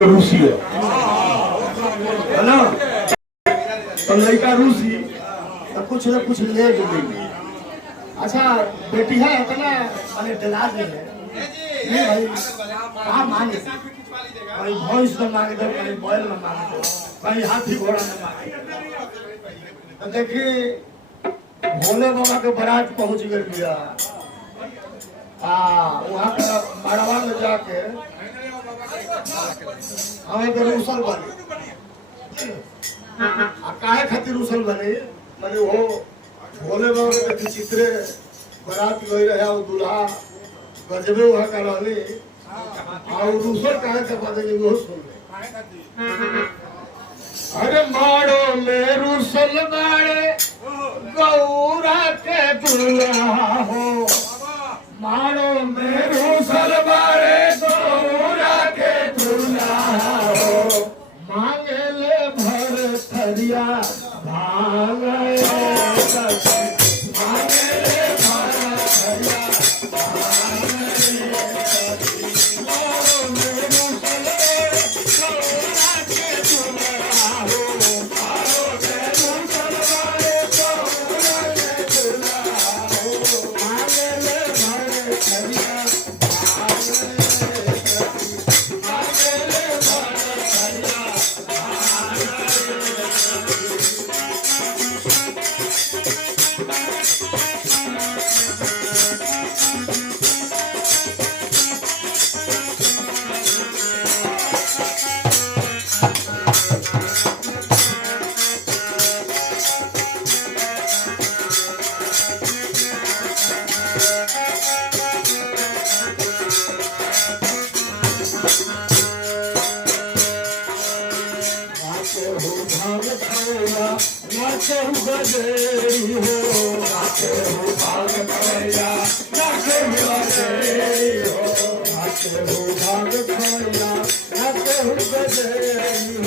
रूसी है ना। तो लड़का रूसी तो कुछ न कुछ ले लेगी। अच्छा बेटी है इतना मैंने डरा दी है नहीं भाई कहाँ मांगे भाई भैंस न मांगे दो भाई बैल न मांगे दो भाई हाथी घोड़ा न मांगे। तो देखिए भोले बाबा के बारात पहुंच गए भैया। वहाँ का मड़वा में जाके हमें तो रूसल बने काहे खातिर रूसल बने मैंने वो भोले बाबा के चित्रे बारात गई रहे और दूल्हा गजबे वहाँ का रहने और रूसल काहे के बात है वो सुन ले। अरे माड़ो में रूसल बाड़े गौरा के दूल्हा हो माड़ो में रूसल बाड़े गौरा के दूल्हा हो मांगे ले भर थरिया भांगे मांगे ले भर थरिया माड़ो में रूसल बाड़े गौरा के दूल्हा हो माड़ो में रूसल बाड़े गौरा के दूल्हा हो मांगे ले भर थरिया नाचे हूँ गजेरी हो नाचे हूँ भाग खैया नाचे हूँ गजेरी हो नाचे हूँ भाग खैया नाचे हूँ गजेरी हो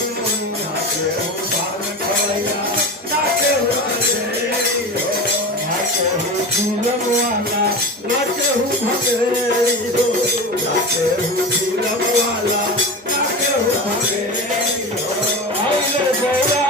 नाचे हूँ भाग खैया नाचे हूँ गजेरी हो नाचे हूँ झूलम वाला नाचे हूँ भगेरी हो नाचे हूँ झूलम वाला नाचे हूँ भगेरी हो आइले गौरा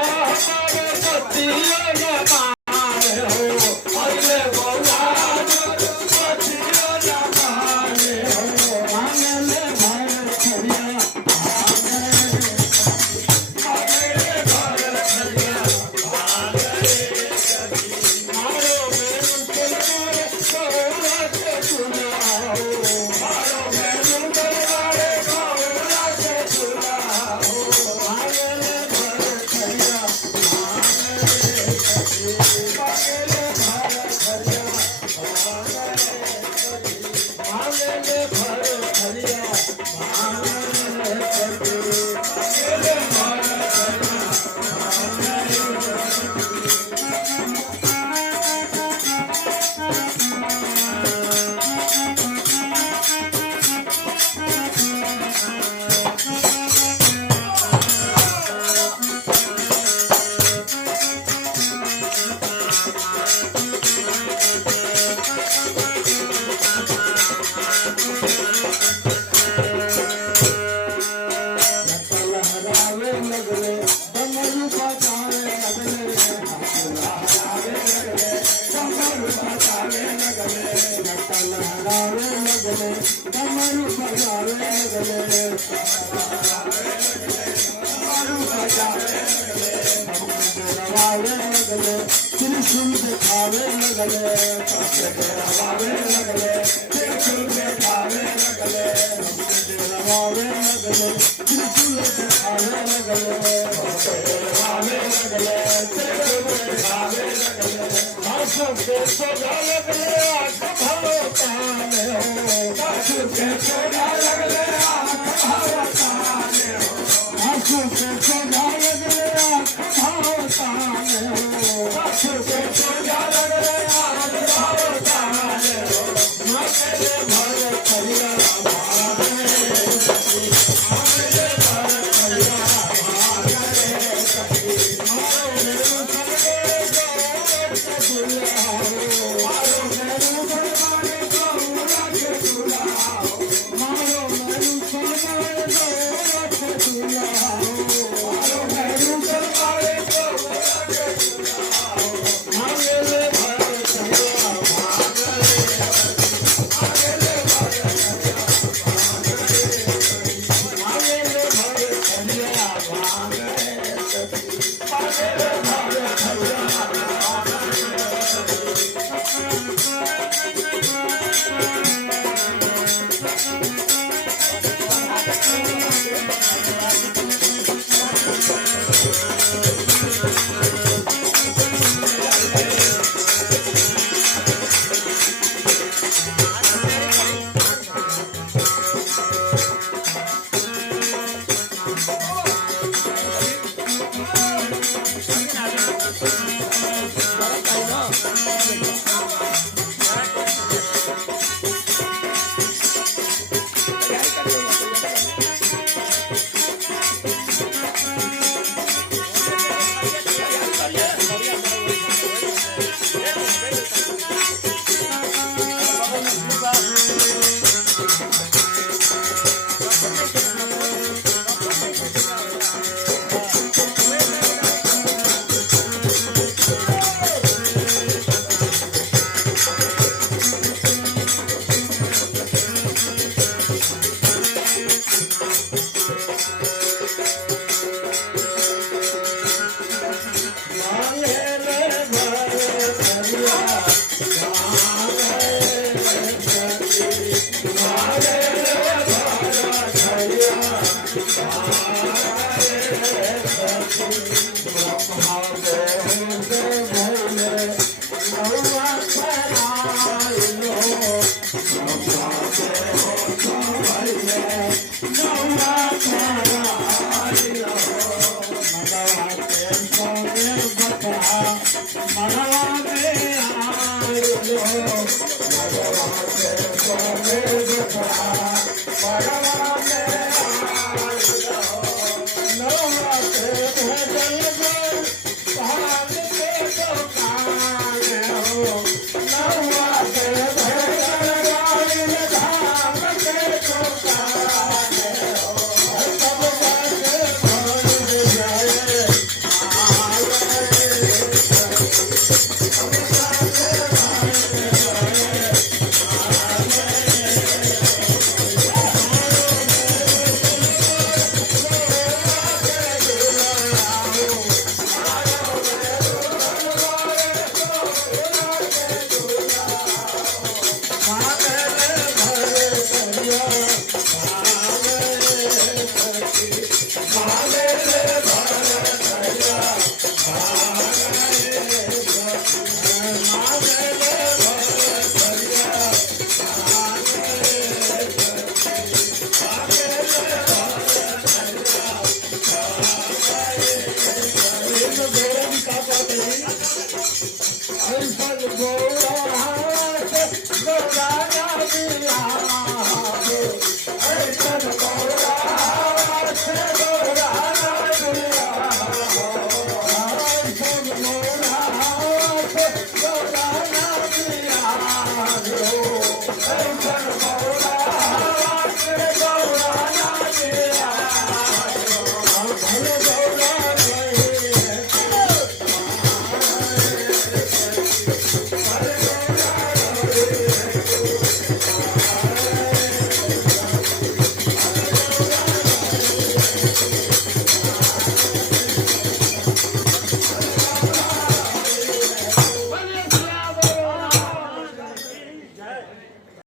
Mario,